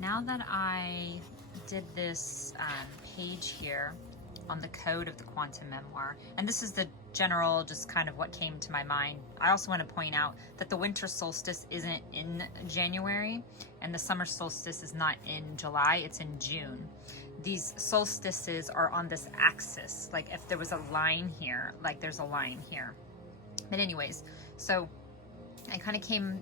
Now that I did this page here on the code of the quantum memoir, and this is the general, just kind of what came to my mind. I also want to point out that the winter solstice isn't in January and the summer solstice is not in July, it's in June. These solstices are on this axis, like if there was a line here, like there's a line here. But anyways, so I kind of came,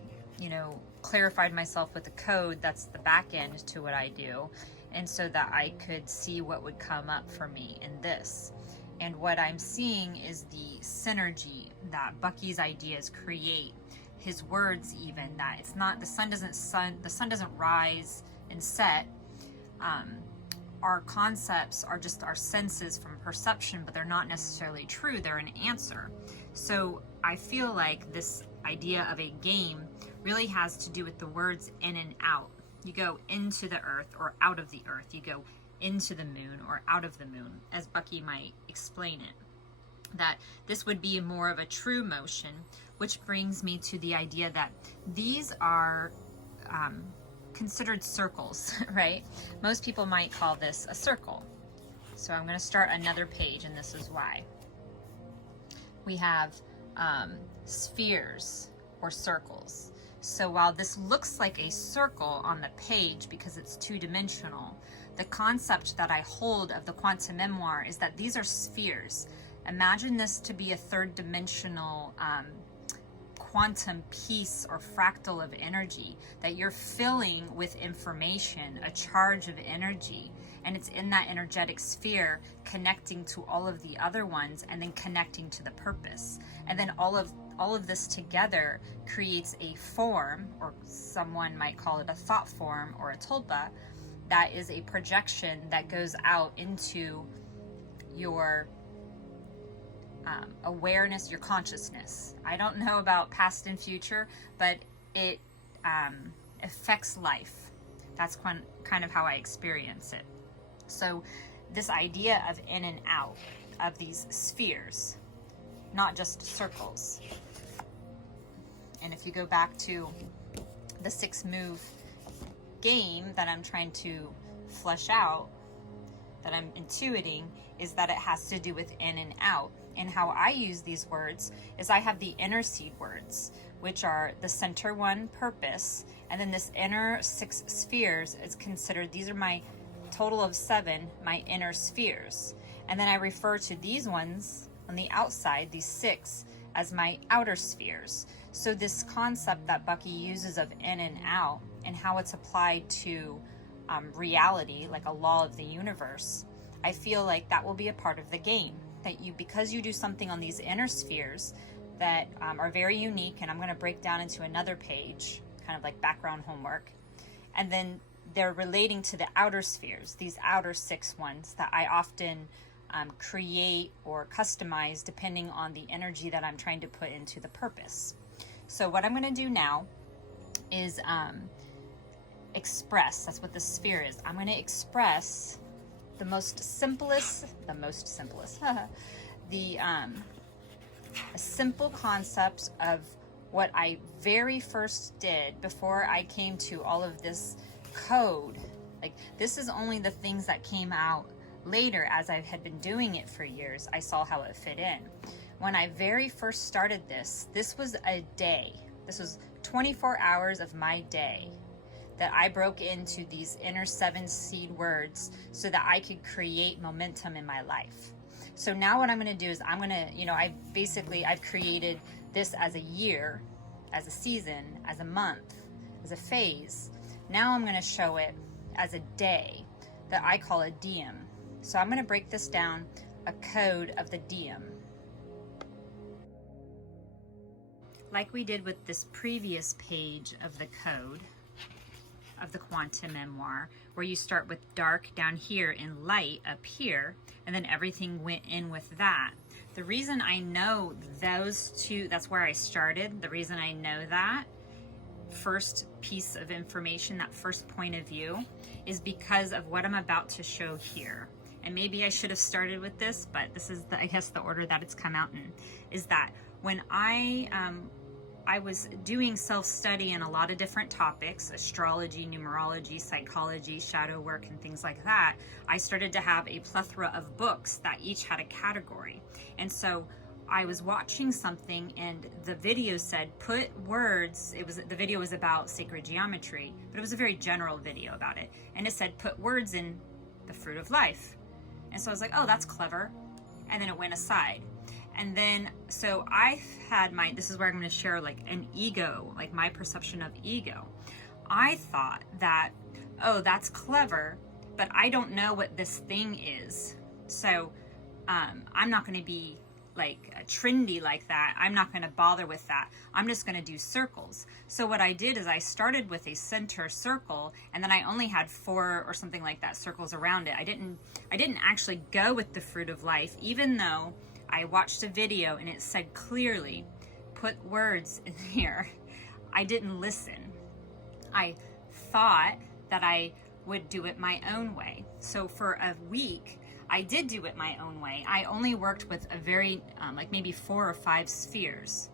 clarified myself with the code that's the back end to what I do, and so that I could see what would come up for me in this. And what I'm seeing is the synergy that Bucky's ideas create, his words even, that it's not, the sun doesn't rise and set. Our concepts are just our senses from perception, but they're not necessarily true, they're an answer. So I feel like this idea of a game really has to do with the words in and out. You go into the earth or out of the earth. You go into the moon or out of the moon, as Bucky might explain it. That this would be more of a true motion, which brings me to the idea that these are considered circles, right? Most people might call this a circle. So I'm going to start another page, and this is why. We have spheres or circles. So while this looks like a circle on the page because it's two-dimensional, the concept that I hold of the quantum memoir is that these are spheres. Imagine this to be a third-dimensional quantum piece or fractal of energy that you're filling with information, a charge of energy, and it's in that energetic sphere connecting to all of the other ones and then connecting to the purpose. And then all of this together creates a form, or someone might call it a thought form or a tulpa, that is a projection that goes out into your awareness, your consciousness. I don't know about past and future, but it affects life. That's kind of how I experience it. So this idea of in and out of these spheres, not just circles. And if you go back to the 6-move game that I'm trying to flesh out, that I'm intuiting, is that it has to do with in and out. And how I use these words is I have the inner seed words, which are the center one, purpose, and then this inner 6 spheres is considered, these are my total of 7, my inner spheres. And then I refer to these ones on the outside, these 6, as my outer spheres. So this concept that Bucky uses of in and out and how it's applied to reality, like a law of the universe, I feel like that will be a part of the game. That you, because you do something on these inner spheres that are very unique, and I'm going to break down into another page, kind of like background homework, and then they're relating to the outer spheres, these outer 6 ones that I often create or customize depending on the energy that I'm trying to put into the purpose. So what I'm going to do now is express. That's what the sphere is. I'm going to express the simple concepts of what I very first did before I came to all of this code. Like, this is only the things that came out later. As I had been doing it for years, I saw how it fit in. When I very first started this was a day. This was 24 hours of my day that I broke into these inner 7 seed words so that I could create momentum in my life. So now what I'm going to do is I'm going to, I've created this as a year, as a season, as a month, as a phase. Now I'm going to show it as a day that I call a diem. So I'm going to break this down, a code of the diem. Like we did with this previous page of the code of the quantum memoir, where you start with dark down here and light up here, and then everything went in with that. The reason I know those two, that's where I started, the reason I know that first piece of information, that first point of view, is because of what I'm about to show here. And maybe I should have started with this, but this is I guess the order that it's come out in, is that when I I was doing self-study in a lot of different topics, astrology, numerology, psychology, shadow work, and things like that. I started to have a plethora of books that each had a category. And so I was watching something and the video said, put words, the video was about sacred geometry, but it was a very general video about it. And it said, put words in the fruit of life. And so I was like, oh, that's clever. And then it went aside. And then, so I had this is where I'm going to share like an ego, like my perception of ego. I thought that, oh, that's clever, but I don't know what this thing is. So I'm not going to be like trendy like that. I'm not going to bother with that. I'm just going to do circles. So what I did is I started with a center circle, and then I only had 4 or something like that circles around it. I didn't actually go with the fruit of life, even though I watched a video and it said clearly, put words in here. I didn't listen. I thought that I would do it my own way. So for a week, I did do it my own way. I only worked with a very, like maybe 4 or 5 spheres.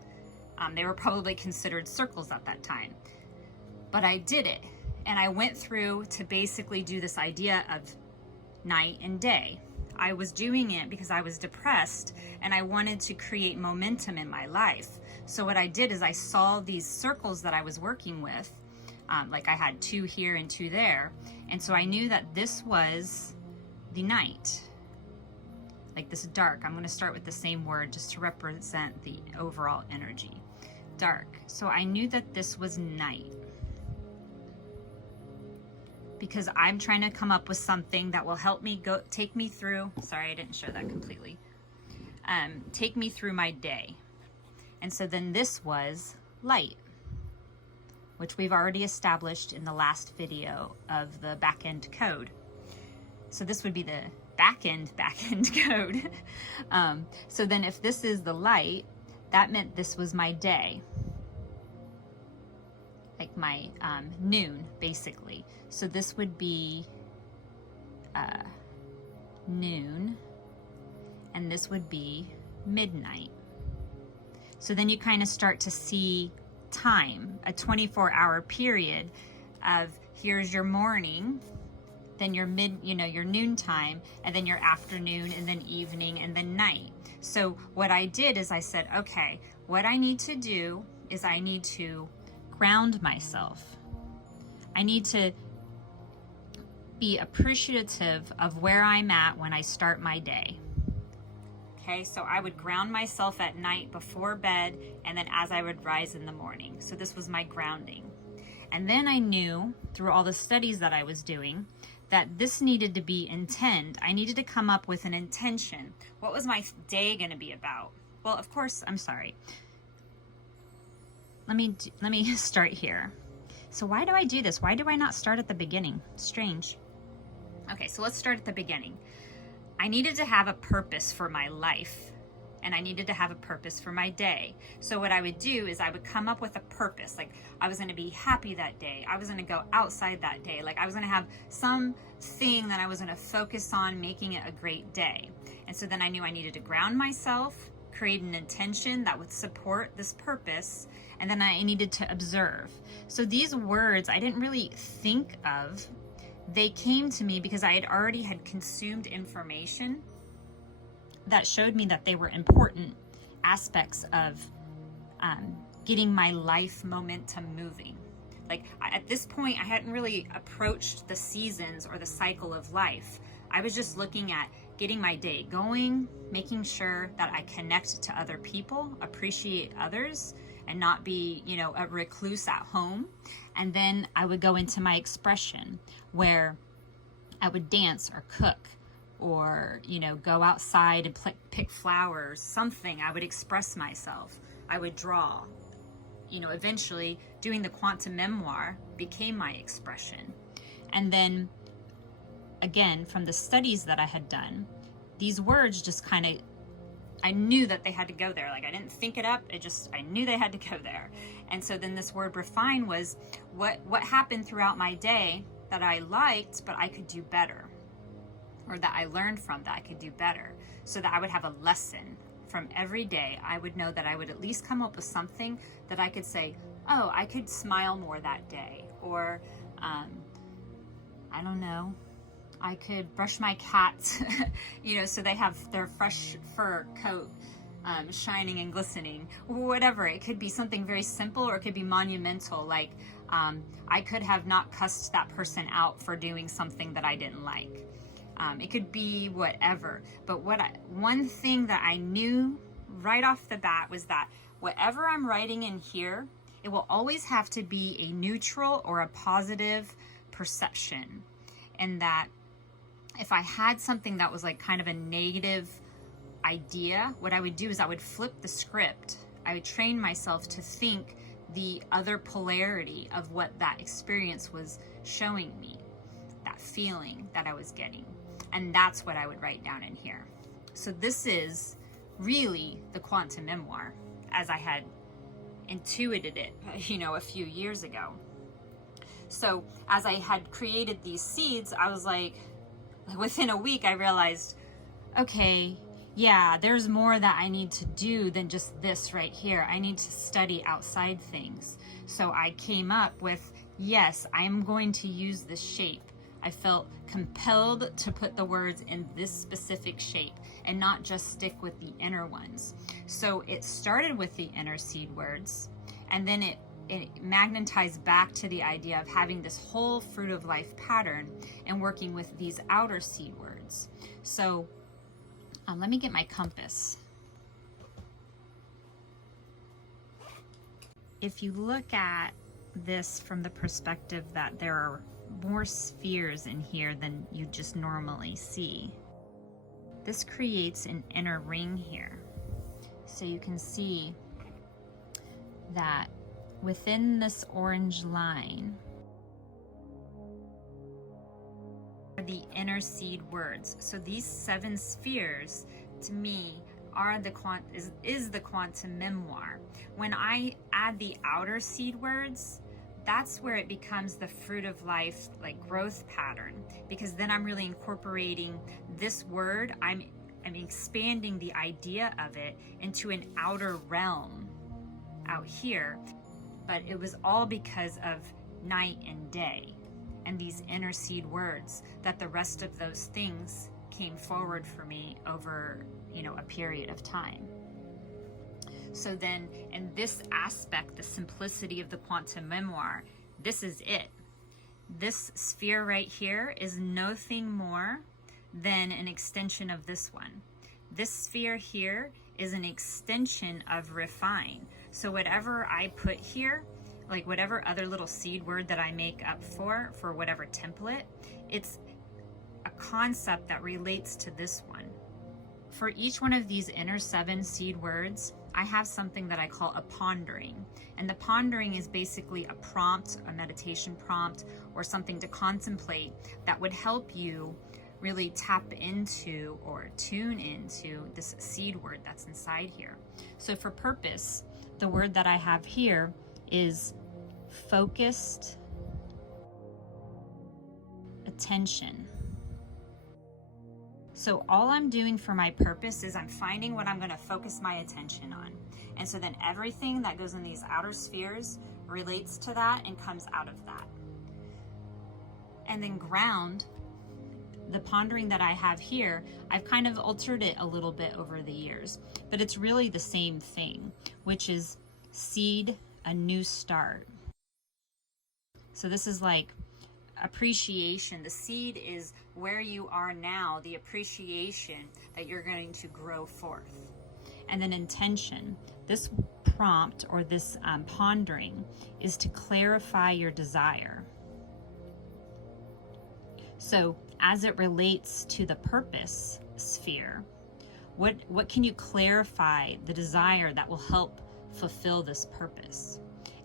They were probably considered circles at that time. But I did it. And I went through to basically do this idea of night and day. I was doing it because I was depressed and I wanted to create momentum in my life. So what I did is I saw these circles that I was working with, like I had 2 here and 2 there. And so I knew that this was the night, like this dark. I'm going to start with the same word just to represent the overall energy. Dark. So I knew that this was night, because I'm trying to come up with something that will help me take me through. Sorry, I didn't show that completely. Take me through my day. And so then this was light, which we've already established in the last video of the backend code. So this would be the backend code. So then if this is the light, that meant this was my day. Like my noon, basically. So this would be noon, and this would be midnight. So then you kind of start to see time, a 24-hour period of here's your morning, then your your noon time, and then your afternoon, and then evening, and then night. So what I did is I said, okay, what I need to do is I need to ground myself. I need to be appreciative of where I'm at when I start my day. Okay, so I would ground myself at night before bed, and then as I would rise in the morning. So this was my grounding. And then I knew through all the studies that I was doing that this needed to be intent. I needed to come up with an intention. What was my day going to be about? Well, of course, I'm sorry. Let me start here. So why do I do this? Why do I not start at the beginning? Strange. Okay, so let's start at the beginning. I needed to have a purpose for my life, and I needed to have a purpose for my day. So what I would do is I would come up with a purpose. Like I was going to be happy that day. I was going to go outside that day. Like I was going to have something that I was going to focus on making it a great day. And so then I knew I needed to ground myself, create an intention that would support this purpose, and then I needed to observe. So these words I didn't really think of. They came to me because I had already consumed information that showed me that they were important aspects of getting my life momentum moving. Like at this point, I hadn't really approached the seasons or the cycle of life. I was just looking at getting my day going, making sure that I connect to other people, appreciate others, and not be, a recluse at home. And then I would go into my expression where I would dance or cook or, go outside and pick flowers, something. I would express myself. I would draw. Eventually doing the quantum memoir became my expression. And then again, from the studies that I had done, these words just I knew that they had to go there. Like I didn't think it up. I knew they had to go there. And so then this word refine was what happened throughout my day that I liked, but I could do better, or that I learned from that I could do better, so that I would have a lesson from every day, I would know that I would at least come up with something that I could say, oh, I could smile more that day. Or, I don't know, I could brush my cats, you know, so they have their fresh fur coat shining and glistening, whatever. It could be something very simple, or it could be monumental, like I could have not cussed that person out for doing something that I didn't like. It could be whatever. But one thing that I knew right off the bat was that whatever I'm writing in here, it will always have to be a neutral or a positive perception. And that if I had something that was like kind of a negative idea, what I would do is I would flip the script. I would train myself to think the other polarity of what that experience was showing me, that feeling that I was getting. And that's what I would write down in here. So this is really the quantum memoir as I had intuited it, you know, a few years ago. So as I had created these seeds, I was like, within a week, I realized, okay, yeah, there's more that I need to do than just this right here. I need to study outside things. So I came up with, yes, I'm going to use this shape. I felt compelled to put the words in this specific shape and not just stick with the inner ones. So it started with the inner seed words, and then it magnetized back to the idea of having this whole fruit of life pattern and working with these outer seed words. So let me get my compass. If you look at this from the perspective that there are more spheres in here than you just normally see, this creates an inner ring here. So you can see that within this orange line are the inner seed words. So these 7 spheres, to me, are the is the quantum memoir. When I add the outer seed words, that's where it becomes the fruit of life, like growth pattern, because then I'm really incorporating this word. I'm expanding the idea of it into an outer realm out here. But it was all because of night and day and these inner seed words that the rest of those things came forward for me over, you know, a period of time. So then in this aspect, the simplicity of the quantum memoir, this is it. This sphere right here is nothing more than an extension of this one. This sphere here is an extension of refine. So whatever I put here, like whatever other little seed word that I make up for whatever template, it's a concept that relates to this one. For each one of these inner 7 seed words, I have something that I call a pondering. And the pondering is basically a prompt, a meditation prompt, or something to contemplate that would help you really tap into or tune into this seed word that's inside here. So for purpose, the word that I have here is focused attention. So all I'm doing for my purpose is I'm finding what I'm going to focus my attention on. And so then everything that goes in these outer spheres relates to that and comes out of that. And then ground, the pondering that I have here, I've kind of altered it a little bit over the years, but it's really the same thing, which is seed, a new start. So this is like appreciation. The seed is where you are now, the appreciation that you're going to grow forth. And then intention. This prompt or this pondering is to clarify your desire. So as it relates to the purpose sphere, what can you clarify the desire that will help fulfill this purpose?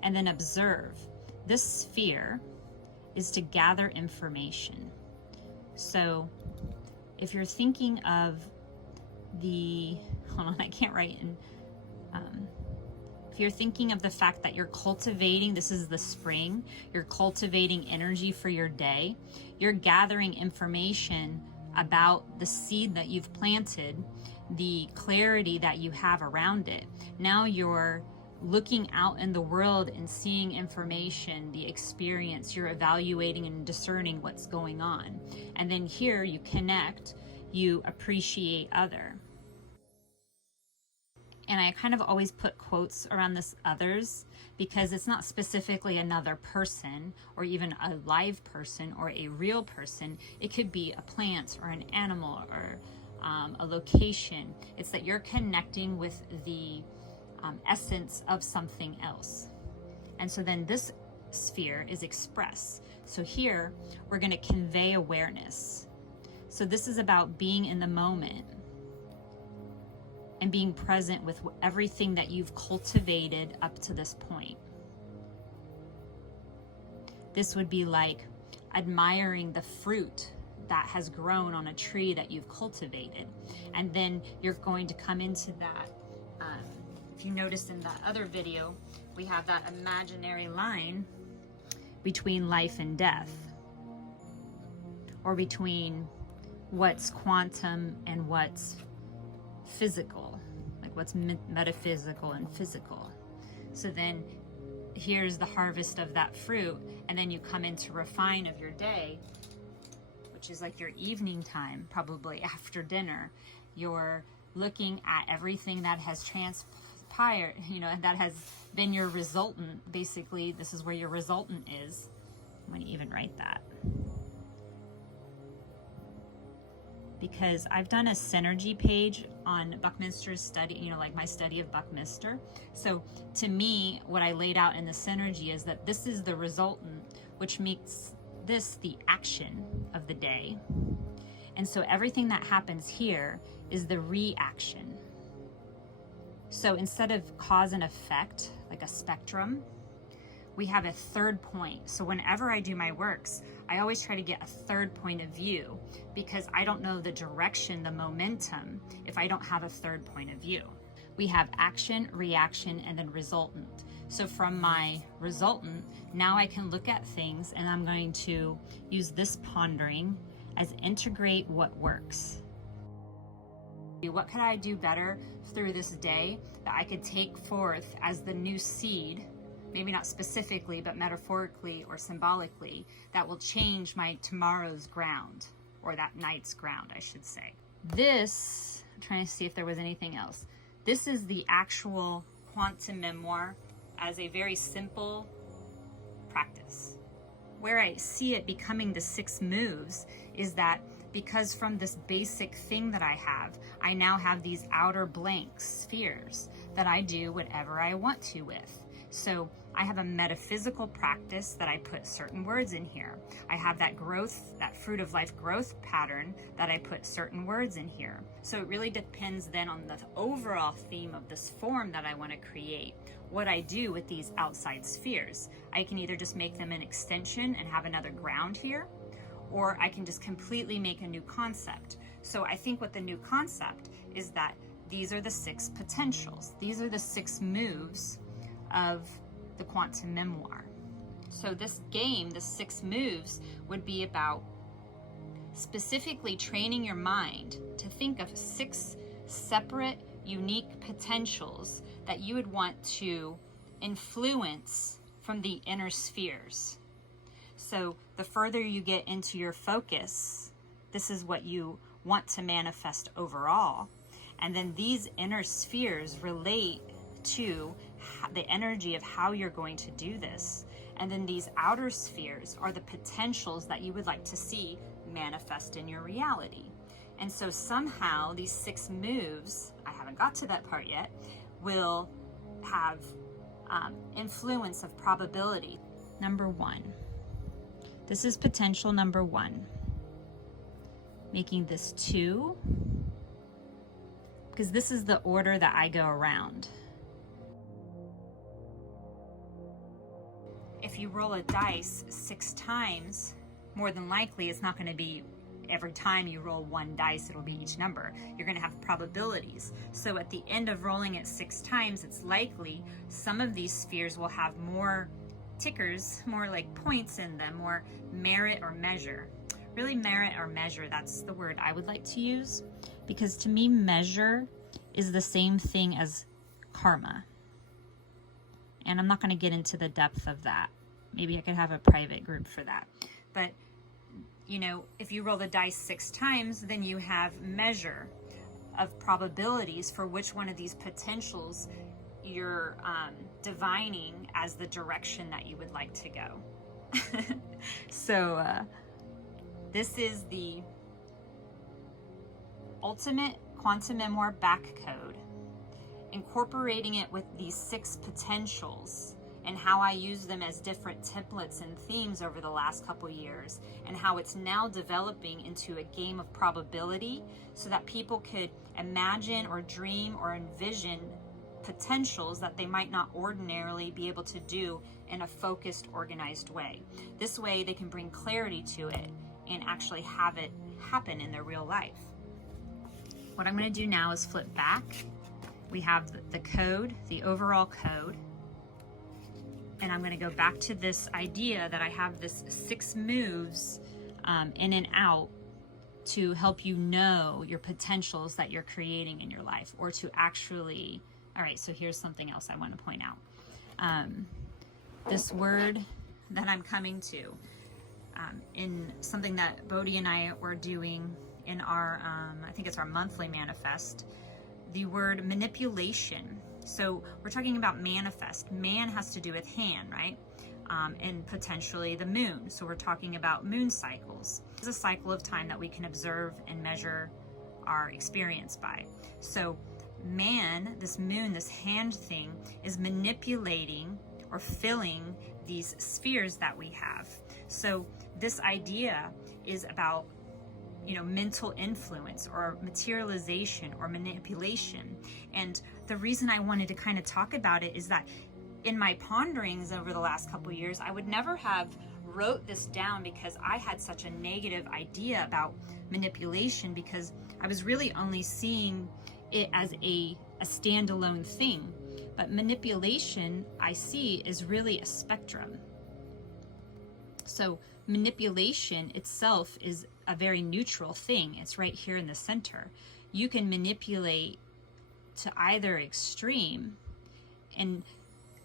And then observe. This sphere is to gather information. So if you're thinking of the, hold on, I can't write in, if you're thinking of the fact that you're cultivating, this is the spring, you're cultivating energy for your day, you're gathering information about the seed that you've planted, the clarity that you have around it. Now you're looking out in the world and seeing information, the experience, you're evaluating and discerning what's going on. And then here you connect, you appreciate other. And I kind of always put quotes around this others because it's not specifically another person or even a live person or a real person. It could be a plant or an animal or a location. It's that you're connecting with the essence of something else. And so then this sphere is express. So here we're going to convey awareness. So this is about being in the moment and being present with everything that you've cultivated up to this point. This would be like admiring the fruit that has grown on a tree that you've cultivated. And then you're going to come into that. If you noticed in that other video, we have that imaginary line between life and death, or between what's quantum and what's physical, like what's metaphysical and physical. So then here's the harvest of that fruit, and then you come into refine of your day, which is like your evening time, probably after dinner. You're looking at everything that has transpired, and that has been your resultant. Basically, this is where your resultant is. I'm going to even write that, because I've done a synergy page on Buckminster's study, like my study of Buckminster. So to me, what I laid out in the synergy is that this is the resultant, which makes this the action of the day. And so everything that happens here is the reaction. So instead of cause and effect, like a spectrum, we have a third point. So whenever I do my works, I always try to get a third point of view, because I don't know the direction, the momentum, if I don't have a third point of view. We have action, reaction, and then resultant. So from my resultant, now I can look at things, and I'm going to use this pondering as integrate what works. What could I do better through this day that I could take forth as the new seed, maybe not specifically, but metaphorically or symbolically, that will change my tomorrow's ground, or that night's ground, I should say. This, I'm trying to see if there was anything else. This is the actual quantum memoir as a very simple practice. Where I see it becoming the 6 moves is that because from this basic thing that I have, I now have these outer blank spheres that I do whatever I want to with. So I have a metaphysical practice that I put certain words in here. I have that growth, that fruit of life growth pattern that I put certain words in here. So it really depends then on the overall theme of this form that I want to create, what I do with these outside spheres. I can either just make them an extension and have another ground here, or I can just completely make a new concept. So I think what the new concept is that these are the 6 potentials. These are the 6 moves of the quantum memoir. So this game, the 6 moves, would be about specifically training your mind to think of 6 separate, unique potentials that you would want to influence from the inner spheres. So the further you get into your focus, this is what you want to manifest overall. And then these inner spheres relate to the energy of how you're going to do this. And then these outer spheres are the potentials that you would like to see manifest in your reality. And so somehow these 6 moves, I haven't got to that part yet, will have influence of probability. Number 1. This is potential number 1. Making this 2, because this is the order that I go around. If you roll a dice 6 times, more than likely it's not going to be every time you roll 1 dice, it'll be each number. You're going to have probabilities. So at the end of rolling it 6 times, it's likely some of these spheres will have more tickers, more like points in them, more merit or measure. really merit or measure, that's the word I would like to use, because to me measure is the same thing as karma. And I'm not going to get into the depth of that. Maybe I could have a private group for that. But, you know, if you roll the dice 6 times, then you have measure of probabilities for which one of these potentials you're divining as the direction that you would like to go. So this is the ultimate quantum memoir back code, incorporating it with these 6 potentials and how I use them as different templates and themes over the last couple years, and how it's now developing into a game of probability so that people could imagine or dream or envision potentials that they might not ordinarily be able to do in a focused, organized way. This way they can bring clarity to it and actually have it happen in their real life. What I'm going to do now is flip back. We have the code, the overall code, and I'm going to go back to this idea that I have this 6 moves in and out to help you know your potentials that you're creating in your life, or to actually, all right, so here's something else I want to point out. This word that I'm coming to in something that Bodhi and I were doing in our, I think it's our monthly manifest, the word manipulation. So we're talking about manifest. Man has to do with hand, right? And potentially the moon. So we're talking about moon cycles. It's a cycle of time that we can observe and measure our experience by. So man, this moon, this hand thing, is manipulating or filling these spheres that we have. So this idea is about, you know, mental influence or materialization or manipulation. And the reason I wanted to kind of talk about it is that in my ponderings over the last couple of years, I would never have wrote this down because I had such a negative idea about manipulation, because I was really only seeing it as a standalone thing. But manipulation, I see, is really a spectrum. So manipulation itself is a very neutral thing. It's right here in the center. You can manipulate to either extreme, and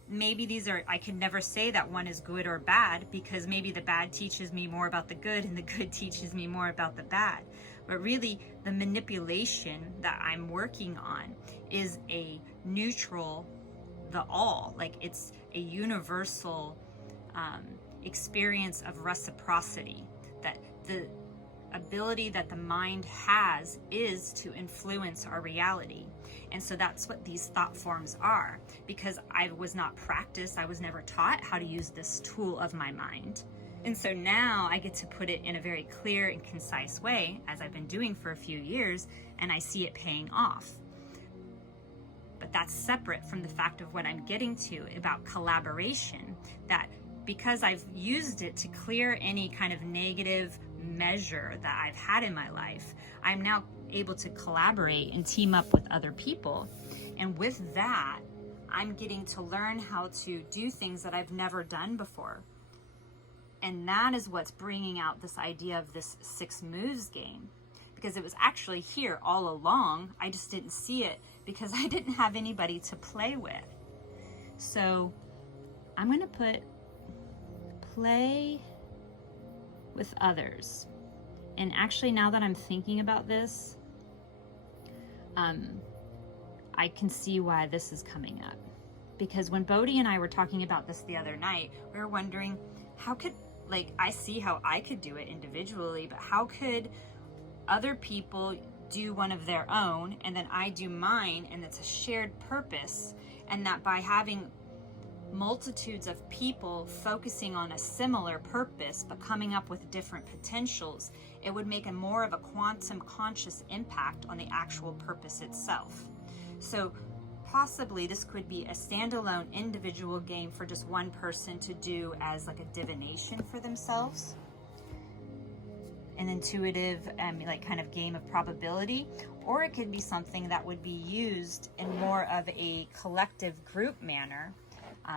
maybe these are, I can never say that one is good or bad, because maybe the bad teaches me more about the good and the good teaches me more about the bad. But really, the manipulation that I'm working on is a neutral, the all, like it's a universal experience of reciprocity, that the ability that the mind has is to influence our reality. And so that's what these thought forms are, because I was not practiced, I was never taught how to use this tool of my mind. And so now I get to put it in a very clear and concise way, as I've been doing for a few years, and I see it paying off. But that's separate from the fact of what I'm getting to about collaboration, that because I've used it to clear any kind of negative measure that I've had in my life, I'm now able to collaborate and team up with other people. And with that, I'm getting to learn how to do things that I've never done before. And that is what's bringing out this idea of this 6 moves game, because it was actually here all along. I just didn't see it because I didn't have anybody to play with. So I'm going to put play with others. And actually, now that I'm thinking about this, I can see why this is coming up. Because when Bodhi and I were talking about this the other night, we were wondering, how could, like, I see how I could do it individually, but how could other people do one of their own and then I do mine, and it's a shared purpose, and that by having multitudes of people focusing on a similar purpose but coming up with different potentials, it would make a more of a quantum conscious impact on the actual purpose itself. So possibly this could be a standalone individual game for just one person to do as like a divination for themselves, an intuitive like kind of game of probability, or it could be something that would be used in more of a collective group manner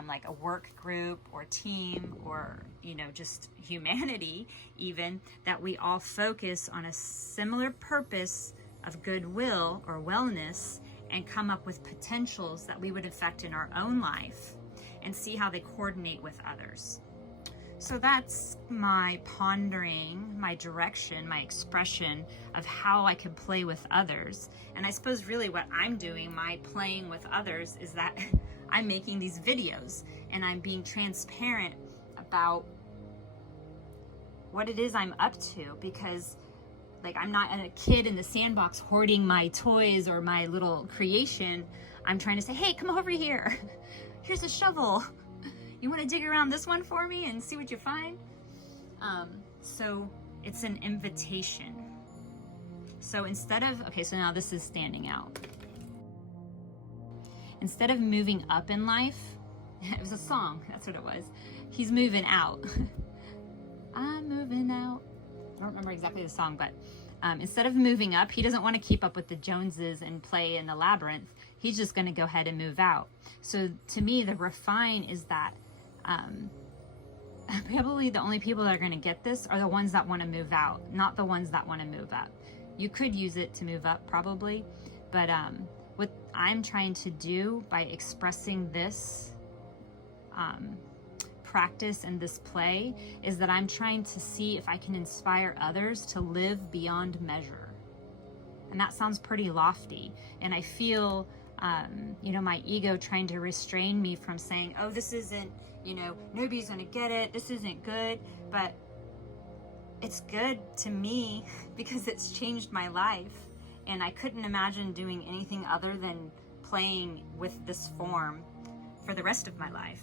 like a work group or team, or, you know, just humanity even, that we all focus on a similar purpose of goodwill or wellness and come up with potentials that we would affect in our own life and see how they coordinate with others. So that's my pondering, my direction, my expression of how I could play with others. And I suppose really what I'm doing, my playing with others, is that I'm making these videos and I'm being transparent about what it is I'm up to, because like I'm not a kid in the sandbox hoarding my toys or my little creation. I'm trying to say, hey, come over here. Here's a shovel. You want to dig around this one for me and see what you find? So it's an invitation. So instead of, okay, so now this is standing out. Instead of moving up in life, it was a song, that's what it was. He's moving out. I'm moving out. I don't remember exactly the song, but instead of moving up, he doesn't want to keep up with the Joneses and play in the labyrinth. He's just going to go ahead and move out. So to me, the refine is that probably the only people that are going to get this are the ones that want to move out, not the ones that want to move up. You could use it to move up probably, but what I'm trying to do by expressing this practice and this play is that I'm trying to see if I can inspire others to live beyond measure. And that sounds pretty lofty. And I feel, you know, my ego trying to restrain me from saying, oh, this isn't, you know, nobody's gonna get it, this isn't good. But it's good to me because it's changed my life. And I couldn't imagine doing anything other than playing with this form for the rest of my life.